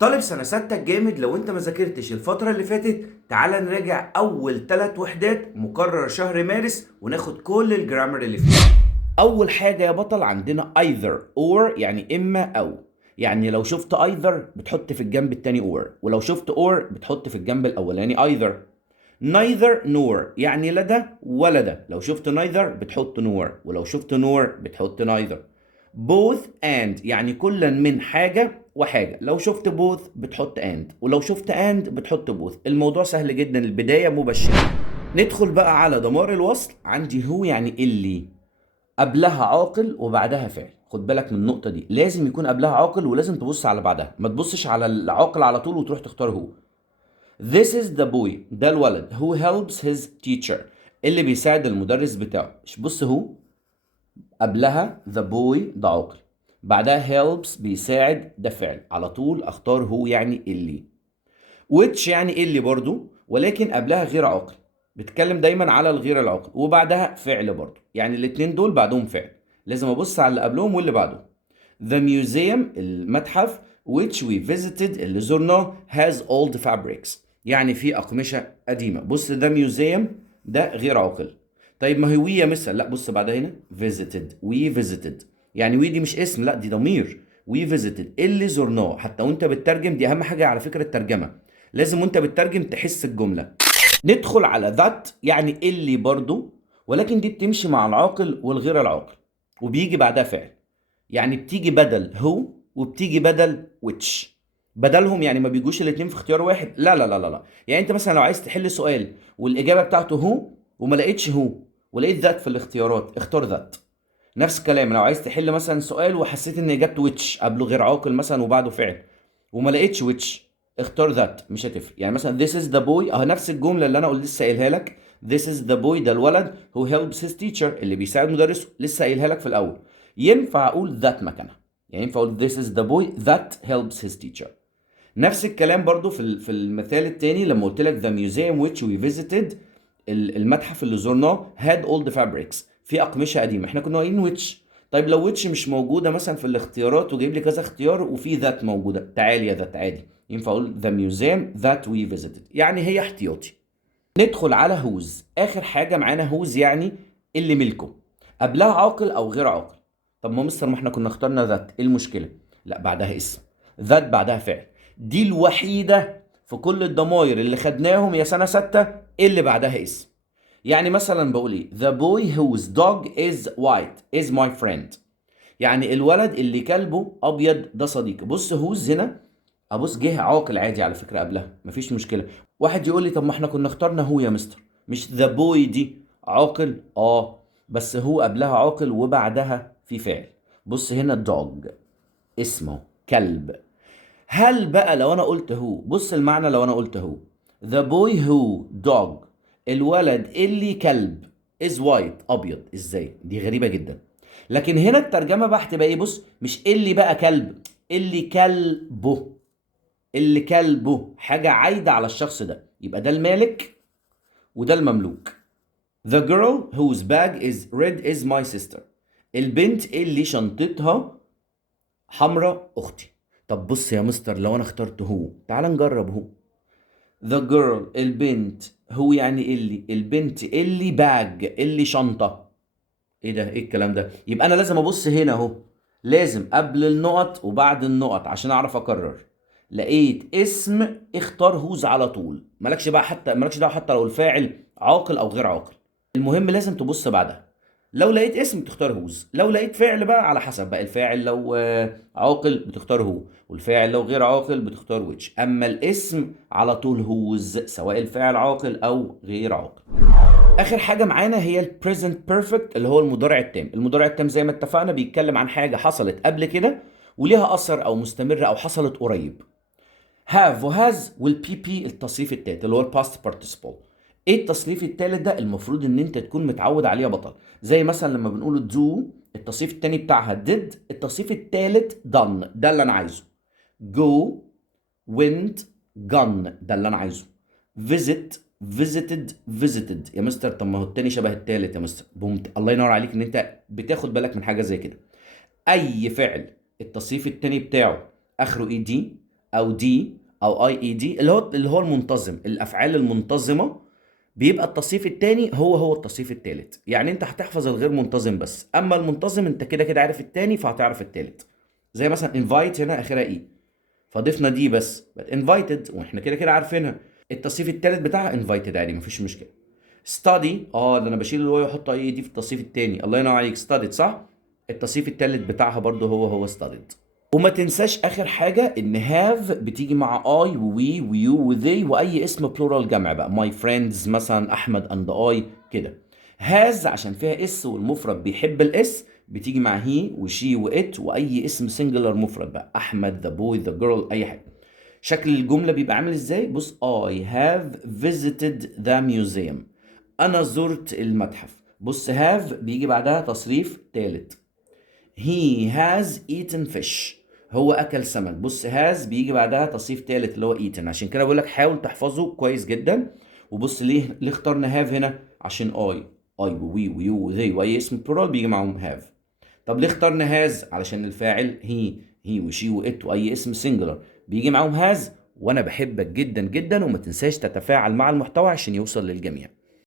طالب سنة ستة الجامد، لو انت ما ذاكرتش الفترة اللي فاتت تعال نراجع اول 3 وحدات مكرر شهر مارس وناخد كل الجرامر اللي فيه. اول حاجة يا بطل عندنا either or، يعني اما او. يعني لو شفت either بتحط في الجنب التاني or، ولو شفت or بتحط في الجنب الاولاني either. neither nor يعني لا ده ولا ده، لو شفت neither بتحط nor، ولو شفت nor بتحط neither. both and يعني كلا من حاجة وحاجة، لو شفت both بتحط and، ولو شفت and بتحط both. الموضوع سهل جدا، البداية مبشرة. ندخل بقى على دمار الوصل. عندي هو يعني اللي قبلها عاقل وبعدها فعل. خد بالك من النقطة دي، لازم يكون قبلها عاقل ولازم تبص على بعدها، ما تبصش على العاقل على طول وتروح تختار هو. This is the boy، ده الولد who helps his teacher، اللي بيساعد المدرس بتاعه. مش بص هو قبلها the boy ده عاقل، بعدها helps بيساعد ده فعل، على طول اختار هو يعني اللي. which يعني اللي برضو، ولكن قبلها غير عاقل، بتكلم دايما على الغير العاقل، وبعدها فعل برضو، يعني الاتنين دول بعدهم فعل، لازم ابص على اللي قبلهم واللي بعدهم. The museum المتحف which we visited اللي زرناه has old fabrics، يعني في أقمشة قديمة. بص ده museum ده غير عاقل. طيب ما هي وي يا مستر، لا بص بعدها هنا visited، we visited، يعني وي دي مش اسم، لا دي ضمير. we visited اللي زرناه. حتى وانت بتترجم دي اهم حاجة على فكرة الترجمة، لازم وانت بتترجم تحس الجملة. ندخل على that يعني اللي برضو، ولكن دي بتمشي مع العاقل والغير العاقل وبيجي بعدها فعل، يعني بتيجي بدل هو وبتيجي بدل which. بدلهم يعني ما بيجوش الاتنين في اختيار واحد، لا لا لا لا لا. يعني انت مثلا لو عايز تحل سؤال والاجابه بتاعته هو وما لقيتش هو ولقيت ذات في الاختيارات، اختار ذات. نفس الكلام لو عايز تحل مثلا سؤال وحسيت ان اجابته which قبله غير عاقل مثلا وبعده فعل وما لقيتش which، اختار ذات، مش هتفرق. يعني مثلا this is the boy اهو، نفس الجمله اللي انا قلت لسه قايلها لك. this is the boy ده الولد who helps his teacher اللي بيساعد مدرسه، لسه قايلها لك في الاول. ينفع اقول that مكانها، يعني ينفع اقول this is the boy that helps his teacher. نفس الكلام برضو في المثال التاني لما قلت لك the museum which we visited، المتحف اللي زرناه had old fabrics في أقمشة قديمة، احنا كنا قايلين which. طيب لو which مش موجودة مثلا في الاختيارات وجايب لي كذا اختيار وفي that موجودة، تعال يا that عادي، ينفع اقول the museum that we visited، يعني هي احتياطي. ندخل على whose، آخر حاجة معانا whose يعني اللي ملكه، قبلها عاقل أو غير عاقل. طب ما مستر ما احنا كنا اخترنا ذات، ايه المشكلة؟ لا بعدها اسم، ذات بعدها فعل. دي الوحيدة في كل الضماير اللي خدناهم يا سنة ستة اللي بعدها اسم. يعني مثلا بقول ايه the boy whose dog is white is my friend، يعني الولد اللي كلبه ابيض ده صديقي. بص whose هنا ابص جه عاقل عادي على فكره قبلها مفيش مشكله. واحد يقول لي طب ما احنا كنا اخترنا هو يا مستر، مش ذا بوي دي عاقل بس هو قبلها عاقل وبعدها في فعل. بص هنا الدوج اسمه كلب. هل بقى لو انا قلت هو، بص المعنى لو انا قلت هو the boy who dog الولد اللي كلب is white ابيض، ازاي دي غريبه جدا. لكن هنا الترجمه بقى هتبقى ايه، بص مش اللي بقى كلب، اللي كلبه، اللي كلبه حاجة عايدة على الشخص ده، يبقى ده المالك وده المملوك. The girl whose bag is red is my sister، البنت اللي شنطتها حمراء أختي. طب بص يا مستر لو أنا اخترت هو، تعال نجرب هو. The girl البنت، هو يعني اللي البنت اللي bag اللي شنطة. ايه ده، ايه الكلام ده؟ يبقى انا لازم ابص هنا اهو، لازم قبل النقط وبعد النقط عشان اعرف اكرر. لقيت اسم اختار هوز على طول، مالكش بقى حتى مالكش دعوه حتى لو الفاعل عاقل او غير عاقل، المهم لازم تبص بعدها. لو لقيت اسم تختار هوز، لو لقيت فعل بقى على حسب بقى، الفاعل لو عاقل بتختار هو، والفاعل لو غير عاقل بتختار ويتش، اما الاسم على طول هوز سواء الفاعل عاقل او غير عاقل. اخر حاجه معانا هي البريزنت بيرفكت اللي هو المضارع التام. المضارع التام زي ما اتفقنا بيتكلم عن حاجه حصلت قبل كده وليها اثر او مستمره او حصلت قريب. have وهاز والبي بي التصريف التالت اللي هو الباست participle. ايه التصريف التالت ده؟ المفروض ان انت تكون متعود عليه يا بطل. زي مثلا لما بنقول do التصريف التاني بتاعها did، التصريف التالت done ده اللي انا عايزه. go went gone ده اللي انا عايزه. visit visited visited يا مستر، طب ما هو التاني شبه التالت يا مستر. بومت، الله ينور عليك ان انت بتاخد بالك من حاجه زي كده. اي فعل التصريف التاني بتاعه اخره اي دي او دي او اي اي دي، اللي هو المنتظم، الافعال المنتظمه، بيبقى التصريف التاني هو التصريف التالت. يعني انت هتحفظ الغير منتظم بس، اما المنتظم انت كده كده عارف التاني فهتعرف التالت. زي مثلا invite هنا اخرها اي، فضفنا دي بس بقت invited واحنا كده كده عارفينها. التصريف التالت بتاعها invited عادي مفيش مشكله. study، ده انا بشيل الواي واحط اي دي في التصريف التاني، الله ينور عليك، studied صح. التصريف التالت بتاعها برضو هو studied. وما تنساش اخر حاجه ان have بتيجي مع I ووي ويو وذي واي اسم بلورال جمع بقى، my friends مثلا، احمد and I كده. has عشان فيها اس والمفرد بيحب الاس، بتيجي مع he وشي وات واي اسم سنجلر مفرد بقى، احمد، the boy the girl، اي حاجه. شكل الجمله بيبقى عامل ازاي؟ بص، I have visited the museum، انا زرت المتحف. بص have بيجي بعدها تصريف ثالث، he has eaten fish، هو اكل سمك. بص has بيجي بعدها تصريف ثالث اللي هو eaten. عشان كده بقول لك حاول تحفظه كويس جدا. وبص ليه اخترنا have هنا؟ عشان I ووي ويو وذي واي اسم بلورال بيجي معاهم have. طب ليه اخترنا has؟ علشان الفاعل هي وشي وات واي اسم سنجلر بيجي معاهم has. وانا بحبك جدا جدا، وما تنساش تتفاعل مع المحتوى عشان يوصل للجميع.